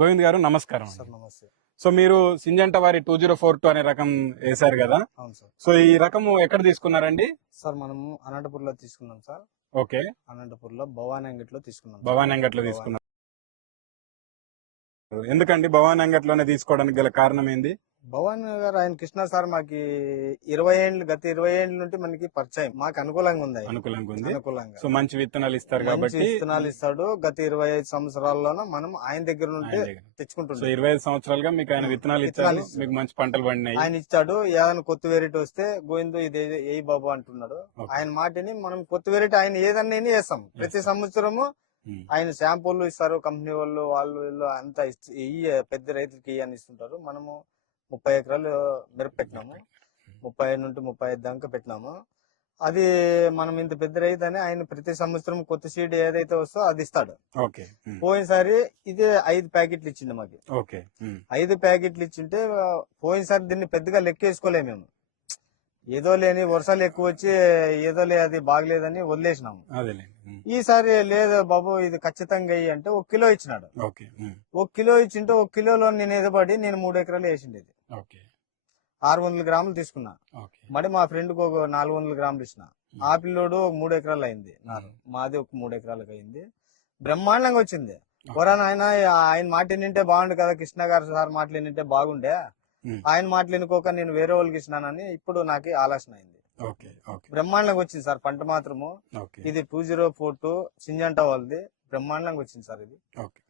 గోవింద్ గారు నమస్కారం సార్ అండి. నమస్తే. సో మీరు సింజంట వారి 2042 అనే రకం వేశారు కదా. అవును సార్. సో ఈ రకము ఎక్కడ తీసుకున్నారండి? సార్ మనము అనంతపూర్లో తీసుకున్నాం సార్. ఓకే, అనంతపూర్లో భవానీ అంగట్లో తీసుకున్నాం సార్. భవానీ అంగట్లో భవానీ. తీసుకున్నారు. ఎందుకండి భవానీ అంగట్లోనే తీసుకోవడానికి గల కారణం ఏంది? భవానీ గారు ఆయన కృష్ణ సార్ మాకి 20 ఏళ్ళు గత 20 ఏళ్ళ నుండి మనకి పరిచయం, మాకు అనుకూలంగా ఉంది ఆయన. అనుకూలంగా ఉంది. అనుకూలంగా సో మంచి విత్తనాలు ఇస్తారు మంచి కాబట్టి విత్తనాలు ఇస్తాడు. గత 25 సంవత్సరాల్లోనూ మనం ఆయన దగ్గర నుండి ఆయన దగ్గర. సో తెచ్చుకుంటున్నాం. 25 సంవత్సరాలుగా మీకు ఆయన విత్తనాలు విత్తనాలు ఇచ్చారు, ఇస్తారు. మీకు మంచి పంటలు పండినాయి. ఆయన ఇచ్చాడు. ఏదైనా కొత్త వెరైటీ వస్తే గోవిందు ఇది ఏ బాబు అంటున్నాడు. ఓకే. ఆయన మాటని మనం కొత్త వెరైటీ ఆయన ఏదన్నా వేస్తాం. ప్రతి సంవత్సరము ఉమ్. ఆయన శాంపుల్ ఇస్తారు. కంపెనీ వాళ్ళు వీళ్ళు అంతా పెద్ద రైతులకి అని ఇస్తుంటారు. మనము 30 ఎకరాలు మిరప పెట్టినాము. 30 నుండి 35 దాకా పెట్టినాము. అది మనం ఇంత పెద్ద రైతు అని ఆయన ప్రతి సంవత్సరం కొత్త సీడ్ ఏదైతే వస్తో అది ఇస్తాడు. ఓకే. పోయినసారి ఇదే 5 ప్యాకెట్లు ఇచ్చింది మాకు. ఓకే. 5 ప్యాకెట్లు ఇచ్చింటే పోయినసారి దీన్ని పెద్దగా లెక్కేసుకోలేము మేము. ఏదో లేని వర్షాలు ఎక్కువ వచ్చి అది బాగలేదని వదిలేసినాము. అదేలేండి. ఈసారి లేదు బాబు ఇది ఖచ్చితంగా అయ్యి అంటే 1 కిలో ఇచ్చినాడు. ఓకే. 1 కిలో ఇచ్చింటే 1 కిలోలో నేను ఎదబడి నేను 3 ఎకరాలు వేసిండేది. ఓకే. 600 గ్రాములు తీసుకున్నా. ఓకే. మరి మా ఫ్రెండ్ కు ఒక 400 గ్రాములు ఇచ్చిన. ఆ పిల్లోడు 3 ఎకరాలు అయింది. మాది ఒక 3 ఎకరాలకు అయింది. బ్రహ్మాండంగా వచ్చింది. కొరాన్ ఆయన మాట వింటే బాగుండు కదా, కృష్ణ గారు సార్ మాటలు వింటే బాగుండే, ఆయన మాటలు వినుకోక నేను వేరే వాళ్ళకి ఇచ్చినానని ఇప్పుడు నాకు ఆలోచన అయింది. ఓకే. ఓకే. బ్రహ్మాండంగా వచ్చింది సార్ పంట మాత్రము. ఓకే. ఇది 2042 సింజంటా వాళ్ళది. బ్రహ్మాండంగా వచ్చింది సార్ ఇది. ఓకే.